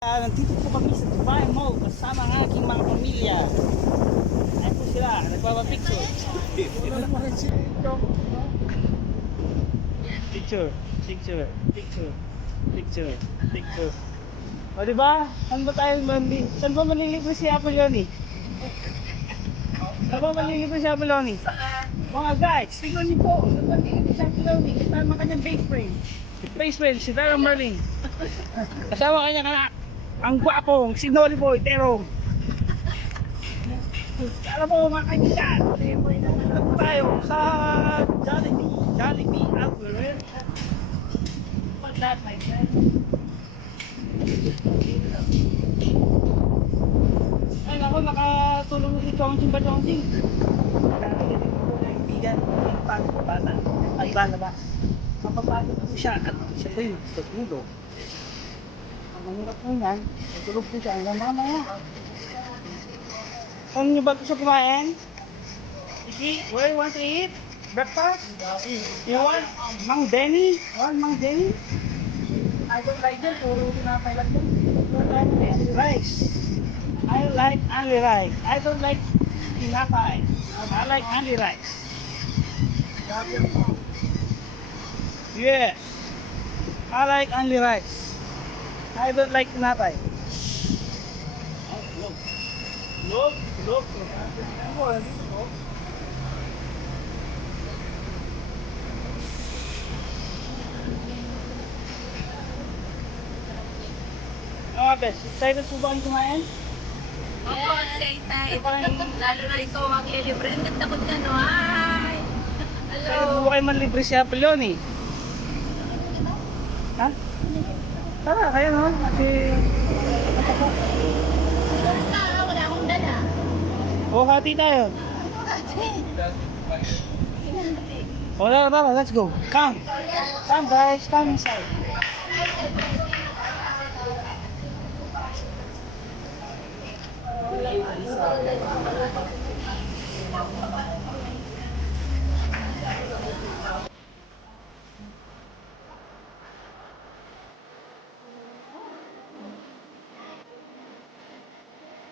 Nandito po kami sa Dubai Mall kasama ang aking mga pamilya. Ayun po sila, nagpapapicture. Picture, picture, picture, picture, picture. O diba? Saan ba tayo saan ba malilibre si Apoloni? Saan ba malilibre si Apoloni? Mga guys, tingnan niyo po. Saan ba malilibre si Apoloni? Kasama kanyang base friend, si Tara Merlin. Kasama kanya ang gwapong si Noli Boy Terong. Alam mo mga kaibigan, punta po tayo sa Jollibee Outlet. What's that, my friend? Ay ako, nakatulong na si Chongqing ba Chongqing? Dati ganito po kaibigan, pag po bata ay lalabas. Mapapagod po siya at siya po yung tutulog. Ang mahirap po yan, tutulog po siya hanggang mamaya. Ano nyo ba gusto kumain? Iki, where you want to eat? Breakfast? You want Mang Denny? Want Mang Denny? I don't like that. Puro tinapay lang yun. Rice. I like only rice. I don't like tinapay. I like only rice. Yes. I like only rice. I don't like tinapay. Look, look. Mga bes, excited po ba kayo kumain? Opo, excited. Lalo na ikaw mag-libre. Ang ganda ko dyan, no? Hi! Excited po Hello! ba kayo manlibre si Apoloni? Ha? Tara, kayo no? Kasi... Basta, wala akong dala. O, hati tayo. O, tara, let's go. Come. Come guys, come inside.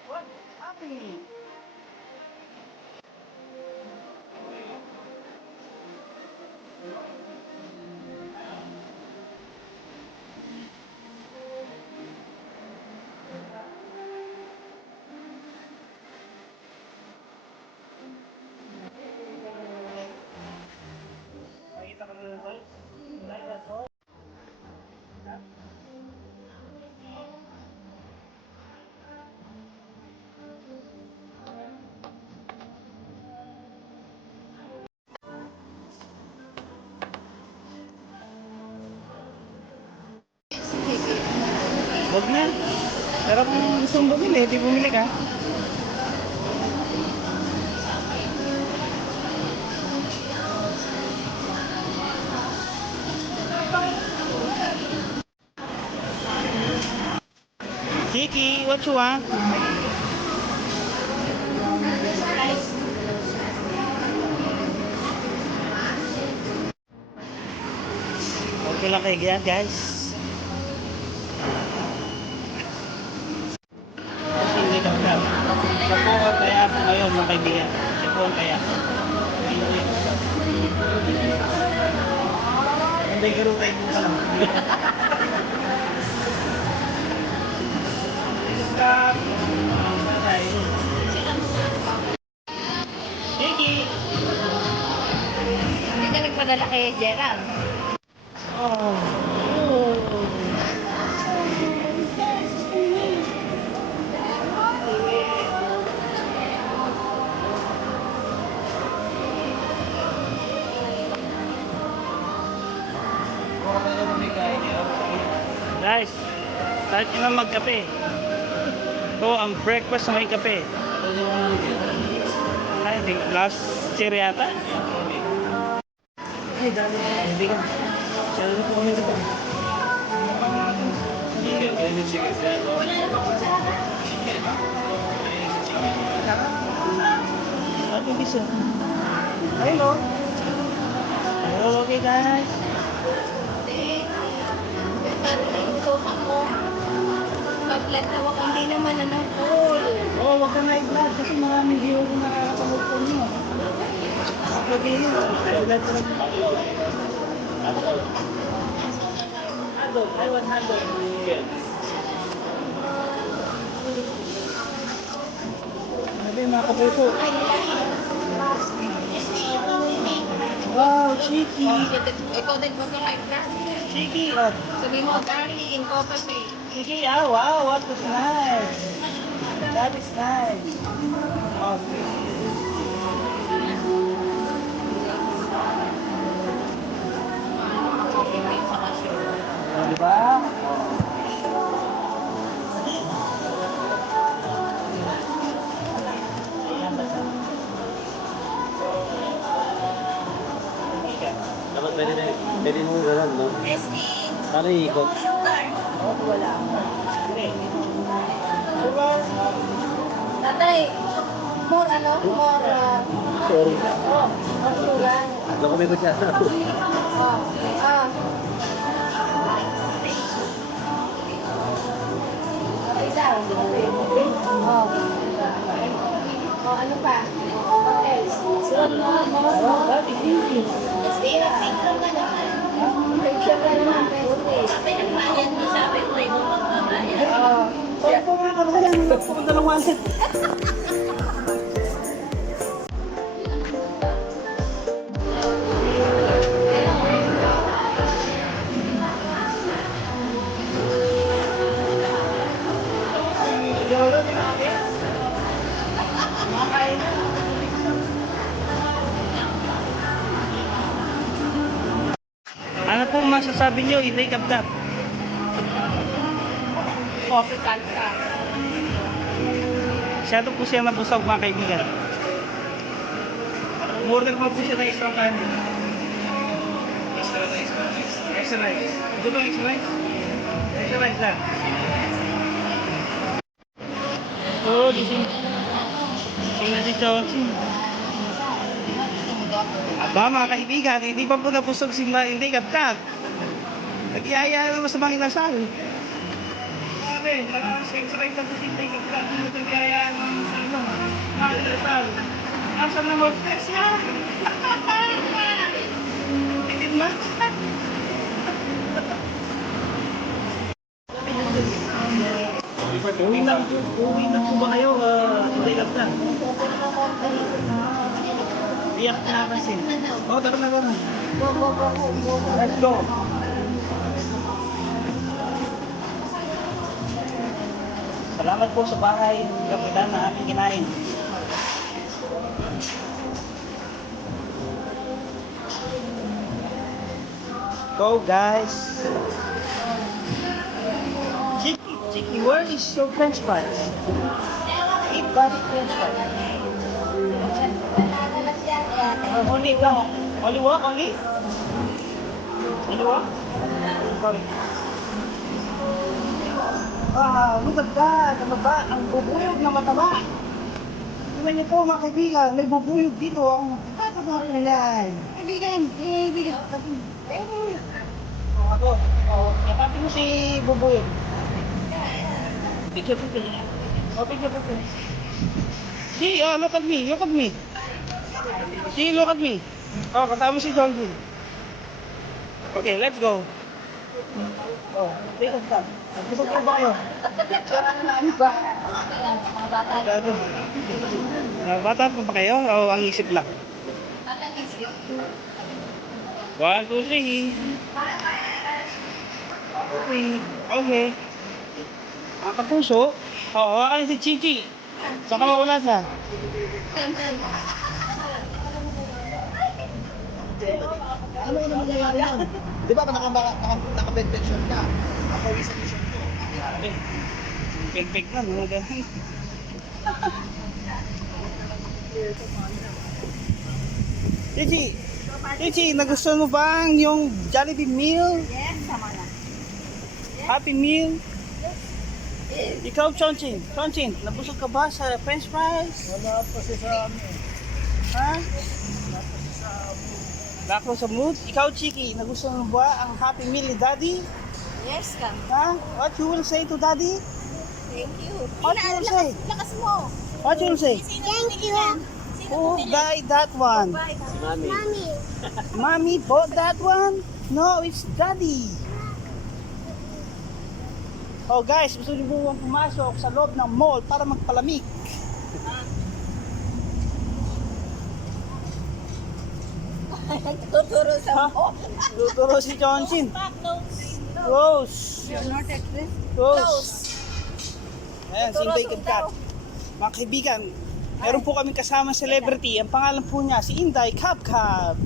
What's happening? Makita ka na ba? Like that, oh. Huwag na. Pero kung gusto mong bumili, di bumili ka. Kiki, what you want? Okay lang kayo yan, guys. Kasi hindi ka pa. Siya po ang kaya po ngayon, mga kaibigan. Siya po ang kaya. Hindi garo tayo po ka lang. Stop! Kiki! Hindi ka nagpadala kay Gerald. Oh. Guys, start nyo na magkape. Ito ang breakfast na may kape. Ay, last year yata. Ay, dami na kaibigan. Siya na po kami dito. Ano bisa? Ayun o. Hello, okay guys. Hindi. Ito ako. i-vlog daw ako. Hindi naman ano, full. Oo, wag ka na i-vlog kasi maraming viewer na nakakapanood po niyo. Lagi yun. I-vlog ko lang. Handle, I want handle. Sabi mga kapuso. Wow, cheeky. Ikaw din mo ka kay vlog. Cheeky. Oh. Sabi mo, darling, coffee. Cheeky. Oh, wow, what was nice. That is nice. Oh, diba? Dapat pwede mo gano'n, no? Paano iikot? Wala. Diba? Tatay, more ano? More, Sorry. more sugar. Ako may kutsara. Oh, ah. Okay daw. Oh. Oh, ano pa? What else? Sunod mo, That is easy. picture ka naman. Sabi ng bayan mo, sabi ko, ikaw magbabayad. Oh. Kaya po nga ako yan. Pupunta lang wanted. Ano po masasabi nyo? I-take up that. Coffee kanta. Masyado po siya nabusog mga kaibigan. Order mo po siya ng extra candy. Extra rice. Extra rice. Ito ba extra rice? Extra rice lang. Oh, gising. Tingnan si Chonsi. Aba mga kaibigan, hindi pa po nabusog si hindi kapkat. Nag-iaya naman sa mga inasal. Sabi, extra rice lang po si hindi kapkat. Nag-iaya naman sa ano, mga inasal. Asan na mag-test niya? Titin na? Uwi na po ba kayo? Hindi lang na. Iyak na kasi. Oo, tara na kami. Let's go. Salamat po sa bahay. Kapitan na aming kinain. Go guys. Chicky, where is your french fries? Eat garlic french fries. Only one. Only one? Only? Only one? Sorry. Ah, look at that. Ano ba? Ang bubuyog na mataba. Tingnan niyo po mga kaibigan. May bubuyog dito. Ang tataba na yan. Kaibigan. Kaibigan. Ako. Kapatid mo si bubuyog. Picture. Oh, picture. See, look at me. Look at me. See, look at me. Oh, kasama si Dolphin. Okay, let's go. Oh, take a stop. Gusto ko ba kayo? Ano ba? Bata pa ba kayo? O ang isip lang? 1, 2, 3. Okay. Ang kapuso? Oo, ano si Chichi? Saan ka mawala sa? Ano yung nangyayari yan? Di ba naka-bedpension ka? Nakawisan yung shop ko. Perfect na, mga ganun. Chichi, nagustuhan mo ba ang yung Jollibee meal? Yes, sama na. Happy meal? Ikaw, Chonchin, nabusog ka ba sa french fries? Wala pa siya sa amin. Ha? Lako sa mood? Ikaw, Chiki, nagustuhan mo ba ang Happy Meal ni Daddy? Yes, kam. Ha? What you will say to Daddy? Thank you. What you will say? Lakas mo. What you will say? Thank you. Who buy that one? Mami. Mommy bought that one? No, it's daddy. Oh guys, gusto niyo po bang pumasok sa loob ng mall para magpalamig? Tuturo sa mo. Tuturo si Chonshin. Close. Close. Ayan, Sinday Kabkab. Mga kaibigan, meron po kaming kasama celebrity. Ang pangalan po niya, si Inday Kabkab.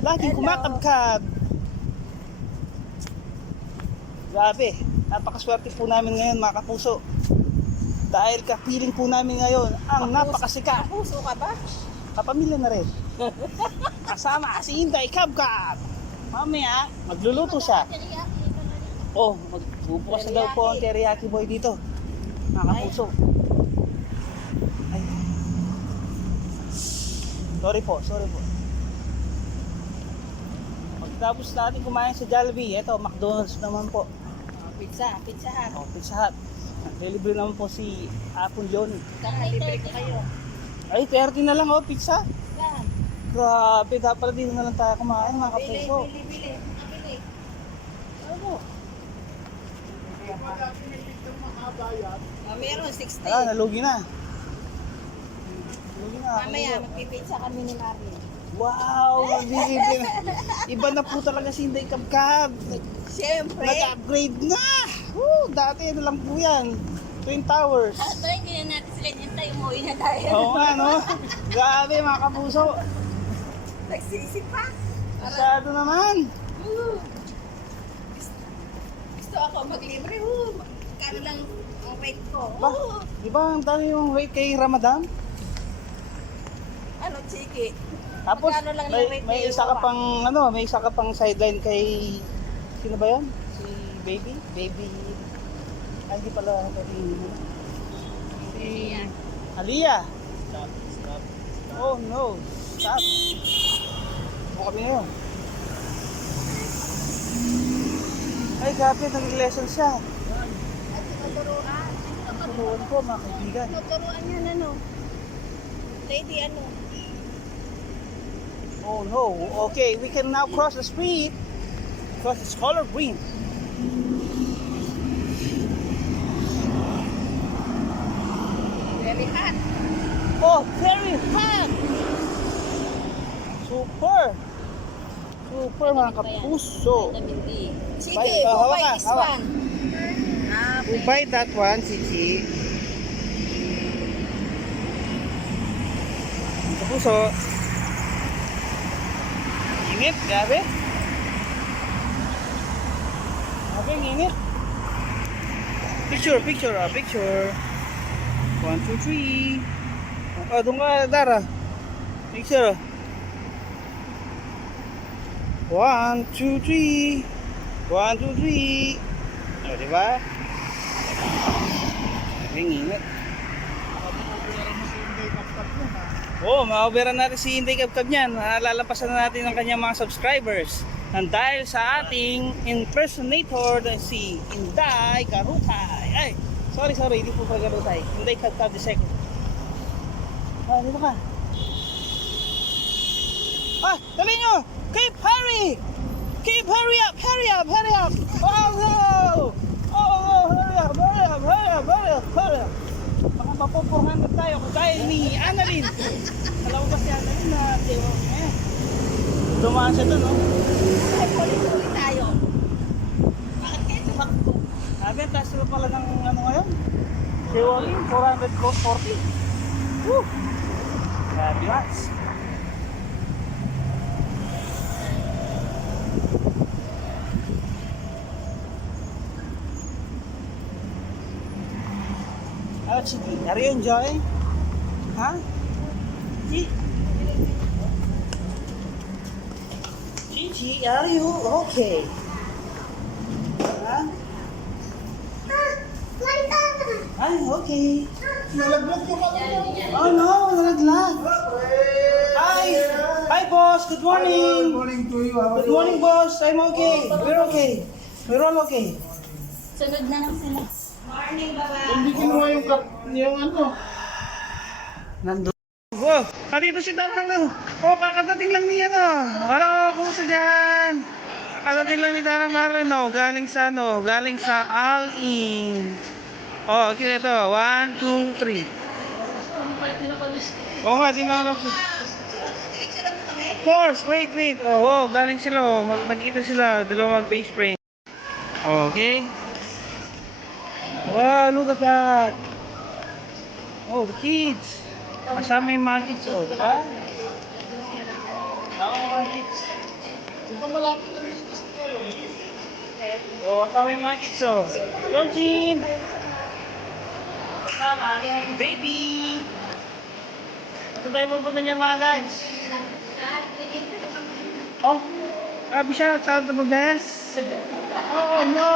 Laging kumakabkab. Grabe, napakaswerte po namin ngayon mga kapuso. Dahil kapiling po namin ngayon ang napakasikat. Puso ka ba? Kapamilya na rin. Kasama si Inday Kabkab. Mamaya, magluluto siya. Oh, magbubukas na daw po ang teriyaki boy dito. Mga kapuso. Ay. Sorry po. Pagkatapos natin kumain sa Jollibee, eto, McDonald's naman po. Pizza Hut. Oh, Pizza Hut. Delivery naman po si Apple Yoni. Tara, libre ko kayo. Ay, 30 na lang oh, pizza. Yan. Grabe, dapat dito na lang tayo kumain mga kapuso. Bili. Ano? Meron 60. Ah, nalugi na. Nalugi na. Mamaya, magpipizza kami ni Mami. Wow! Iba na po talaga si Inday Kabkab. Siyempre. Nag-upgrade na! Woo! Dati ano lang po yan. Twin Towers. Ito, hindi na natin sila nintay. Umuwi na tayo. Oo nga, no? Grabe mga kapuso. Nagsisi pa. Masyado naman. Gusto ako maglibre. Kano lang ang rate ko. Ba, di ba ang dami yung rate kay Ramadan? Ano, chiki? Tapos Magkano lang yung rate may kay isa ka Wawa? pang may isa ka pang sideline kay sino ba 'yon? Si Baby. Ay, hindi pala si Aliyah. Oh no. Stop. Buka kami ngayon. Ay, grabe, nag-lesson siya. Tuturuan. Turuan ko, mga kaibigan. Tuturuan yan, ano? Lady, ano? Oh no. Okay, we can now cross the street because it's color green. Very hot. Oh, very hot. Super mga kapuso. Chiki, Bye. who Hawak buy ka, this hawak. one? Who buy that one, Chichi? Mga kapuso. Init, grabe. Grabe, ang init. Picture. 1, 2, 3. Oh, doon ka, Dara. Picture. 1, 2, 3. 1, 2, 3. O, diba? Ang init. Oo, ma-overan natin si Inday Kabkab niyan. Lalampasan na natin ang kanyang mga subscribers. Nang dahil sa ating impersonator na si Inday Karutay. Ay, sorry, hindi po pala Karutay. Inday Kabkab the second. Ah, dito ka. Ah, dali nyo! Hurry up! Oh no! Hurry up! Baka mapupurhan na tayo dahil ni Annalyn. Alam mo ba si Annalyn na dumaan siya doon, no? Ay, puli-puli tayo. Bakit kayo tumakbo? Sabi, taas na pala ng ano ngayon? Shiwali, 440. Woo! Grabe guys. Oh, Chiki, are you enjoying? Huh? Chichi, are you okay? Huh? Ay, okay. Nalaglag yung Oh no, nalaglag. Hi boss, good morning. Good morning to you. How are Good morning boss, I'm okay. We're okay. We're all okay. Sunod na lang sila. Hindi kinuha yung ano. Nandun. Wow, nandito si Darang. Oh, kakadating lang niya no. Hello, kumusta dyan? Kakadating lang ni Darang Marino. Galing sa All-In. Oh, okay ito. 1, 2, 3. Oo nga, sinanap. Of course, wait. Oh, wow, galing sila. Oh. Magkita sila. Dalawa mag-face spray. Okay. Wow, look at that. Oh, the kids. Kasama yung mga kids. Oh, diba? Ito malapit lang yung store. Oh, kasama yung mga kids. Oh. Georgine! Baby! Ito tayo pupunta niya mga guys. Oh, grabe siya. Saan ito mag-gas? Oh, no!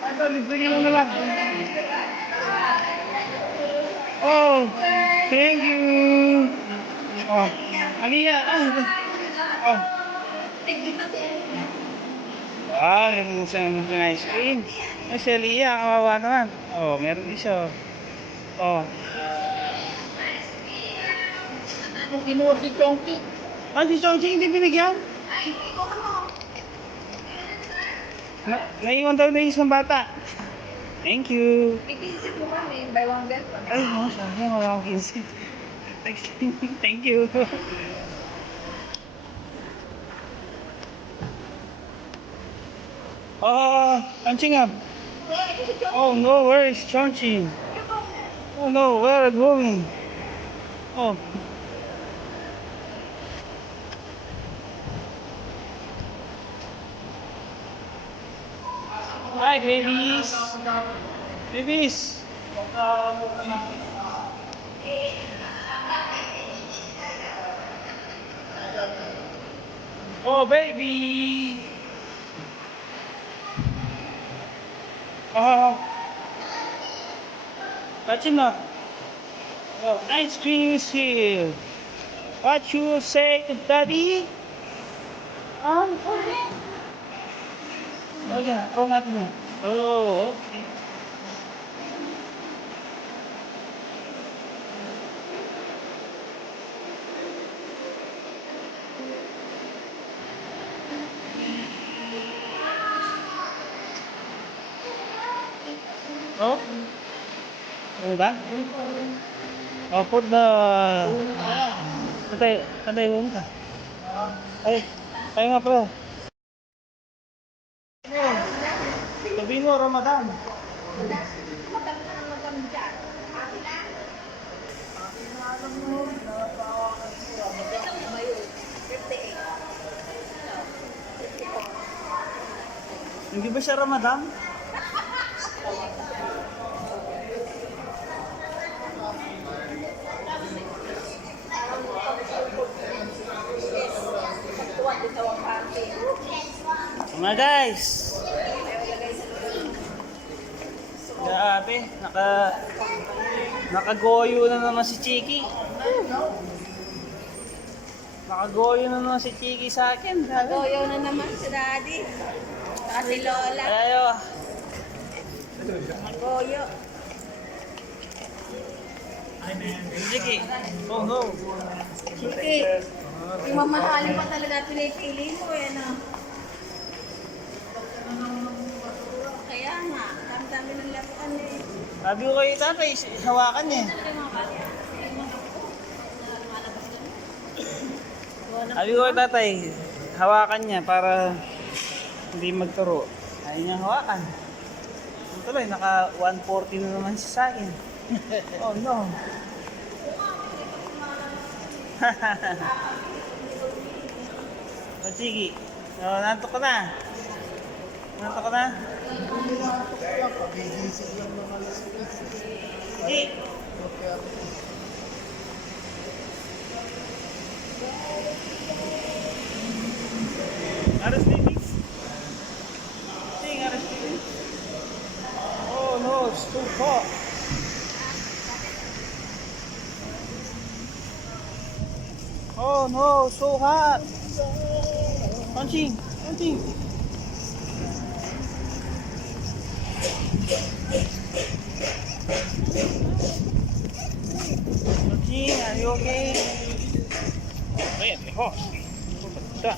Ito, libre niya mo na lang. Oh, thank you. Oh, Aliyah. Oh. Ah, yung isang ice cream. Ay, si Aliyah, kawawa naman. Oh, meron isa. Oh. Yung kinuha si Chongki. Ah, si Chongqing hindi binigyan? Naiwan daw na isang bata. Thank you. Itisip mo kami, buy one get one. Ay, oh, sayang. Wala akong 15. Thank you. Oh, Chongqing. Oh no, where is Chongqing? Oh no, where are you going? Oh. Hi, babies. Babies. Oh, baby. Oh. Touching up. Oh, ice cream is here. What you say, Daddy? Okay, throw natin mo. Oh, okay. Oh? Ano ba? Oh, put the... Tatay mo ka. Ay, tayo nga pala. Sabihin mo, Ramadan. Hindi ba siya Ramadan? Mga guys, grabe, nakagoyo na naman si Chiki. Nakagoyo na naman si Chiki sa akin. Goyo na naman si Daddy. Saka si Lola. Ayo. Goyo. Chiki. Oh no. Sige. Yung mamahalin pa talaga pinipili mo eh, no? Kaya nga, dami-dami ng laruan eh. Sabi ko kay tatay, hawakan niya. Sabi ko kay tatay, hawakan niya para hindi magturo. Ayaw niya hawakan. Tuloy, naka 140 na naman siya sa akin. Oh no. Oh, sige. Oh, nantok ka na. Nantok ka na? Sige. Aras babies? Sing, aras babies? Oh no, it's too hot. Oh no, so hot. Punching, punching. you okay? Ayan, may horse. Basta.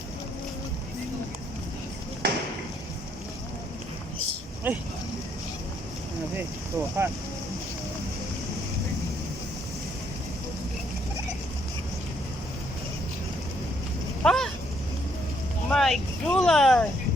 Ay! Grabe, so hot. Ah! My gulay!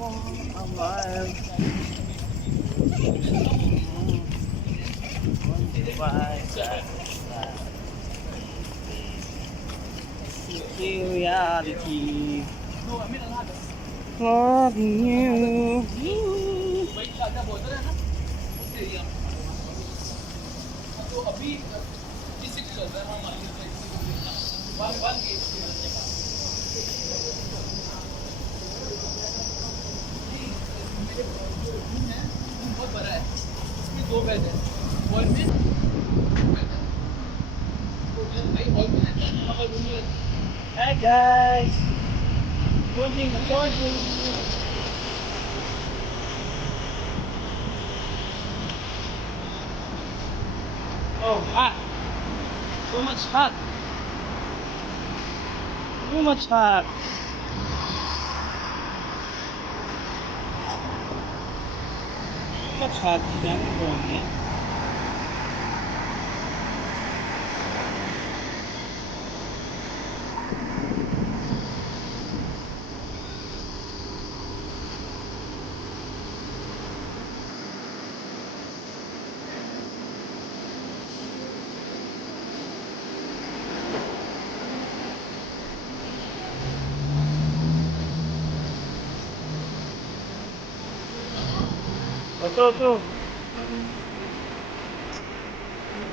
Alive. Reality. Loving you. Hi guys. Morning. Oh, hot. So much hot. Too much hot. Too much hot. Can't go in. Go.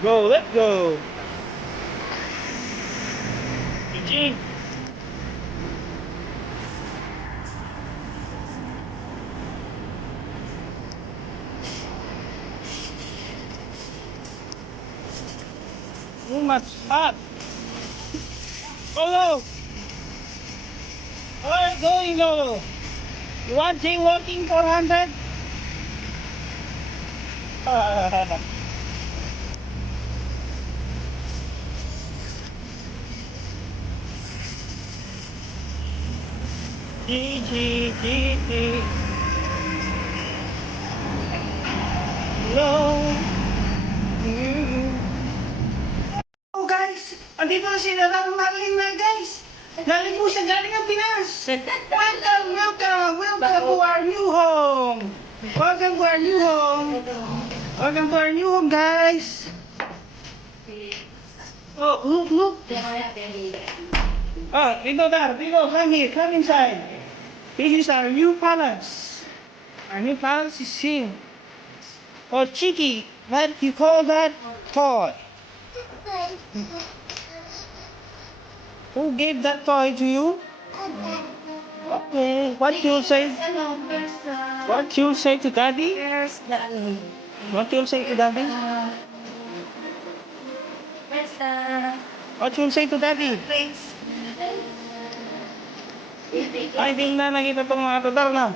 Go, let's go. Eugene. Too much hot. Lolo. Where are you going, Lolo? You want jaywalking 400? G. Hello. You. Oh guys, andito na sila lang Marlene na guys. Galing po siya, galing ang Pinas. Welcome to our new home. Welcome to our new home guys. Oh, look. Oh, Dito, come inside. This is our new palace. Our new palace is here. Oh, Chicky, what you call that toy? Who gave that toy to you? Okay, what you say? What you say to daddy? What you say to daddy? What you say to daddy? Ay, tingnan na kita itong mga total na.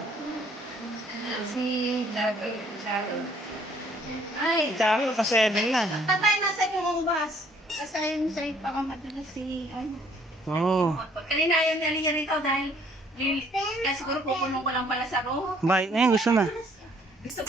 Ay, Tsaka ka 7 na. tatay nasa yung bus. Kasi sa'yo pa ako madalas si ano. Oo. Kanina ayaw niya rito dahil siguro pupunong ko lang pala sa room. Bait na yun, gusto na.